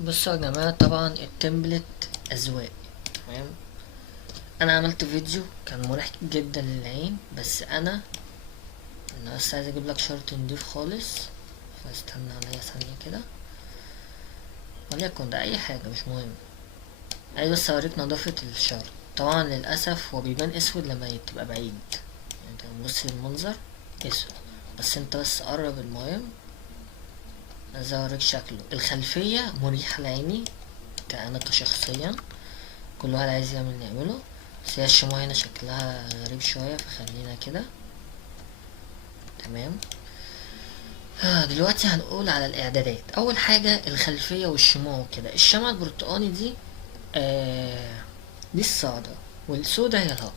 بصوا يا جماعة، طبعا التمبلت أذواق. تمام. أنا عملت فيديو كان مريح جدا للعين، بس أنا بس عايز أجيب لك شرط نضيف خالص، فاستنى عليا ثانية كده. وليكن ده أي حاجة مش مهم، عايز بس أوريك نظافة الشرط. طبعا للأسف هو بيبان أسود لما تبقى بعيد، يعني انت بص المنظر أسود، بس انت بس قرب المهم. عايز أوريك شكله، الخلفية مريحة لعيني كأنا كشخصيا، كل واحد عايز يعمله. بس هي الشموع هنا شكلها غريب شوية، فخلينا كده. تمام. دلوقتي هنقول على الاعدادات. اول حاجة الخلفية والشموع كده. الشمعة البرتقاني دي دي الصاعدة، والسودة هي الهابط.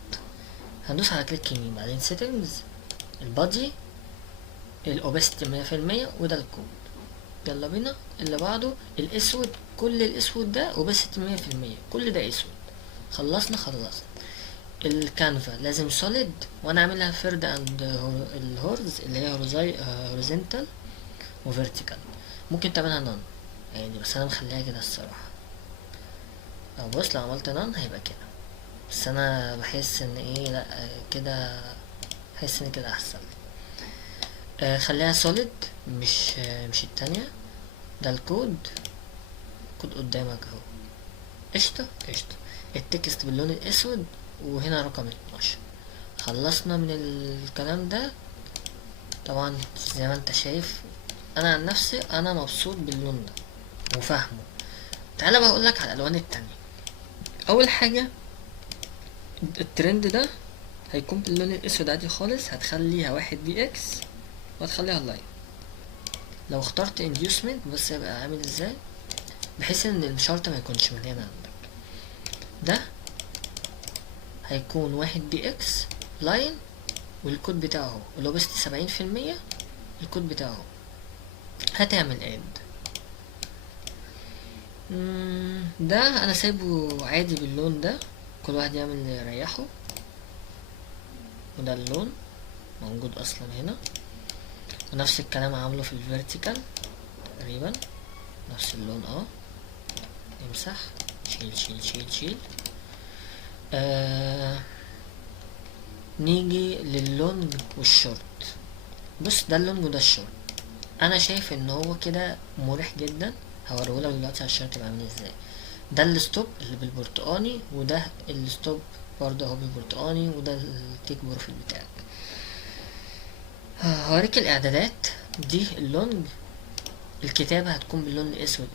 هندوس على كليك يمين، بعدين سيتنجز، البادي، الاوبستي 100%، وده الكود. يلا بينا اللي بعده. الاسود، كل الاسود ده اوبستي 100%، كل ده اسود. خلصنا. الكانفا لازم سوليد، وانا عاملها فيرد اند الهورز اللي هي هوريزونتال وفيرتيكال. ممكن تعملها نون يعني، بس انا مخليها كده الصراحه. او بص، لو عملت نون هيبقى كده، بس انا بحس ان ايه، لا كده، بحس ان كده احسن. خليها سوليد، مش التانية. ده الكود قدامك اهو. قشطة. التكست باللون الاسود، وهنا رقم 12. خلصنا من الكلام ده. طبعا زي ما انت شايف، انا عن نفسي انا مبسوط باللون ده وفاهمه. تعالى بقى اقولك على الالوان التانية. اول حاجة، الترند ده هيكون باللون الاسود عادي خالص، هتخليها 1 بي اكس وهتخليها لاين. لو اخترت inducement بص هيبقى عامل ازاي، بحيث ان الشرط ما يكونش من هنا عندك. ده هيكون 1 بي اكس لاين، والكود بتاعه اهو، الاوبستي 70%، الكود بتاعه اهو. هتعمل اد. ده انا سايبه عادي باللون ده، كل واحد يعمل اللي يريحه. وده اللون موجود اصلا هنا، ونفس الكلام عامله في الفيرتيكال تقريبا، نفس اللون امسح، شيل. نيجي لللونج والشورت. بص ده اللونج وده الشورت، انا شايف ان هو كده مريح جدا. هوريهولك دلوقتي على الشورت يبقى عامل ازاي. ده الستوب اللي بالبرتقاني، وده الستوب برضه اهو بالبرتقاني، وده التيك بروفيل بتاعك. هوريك الاعدادات. دي اللونج، الكتابة هتكون باللون الاسود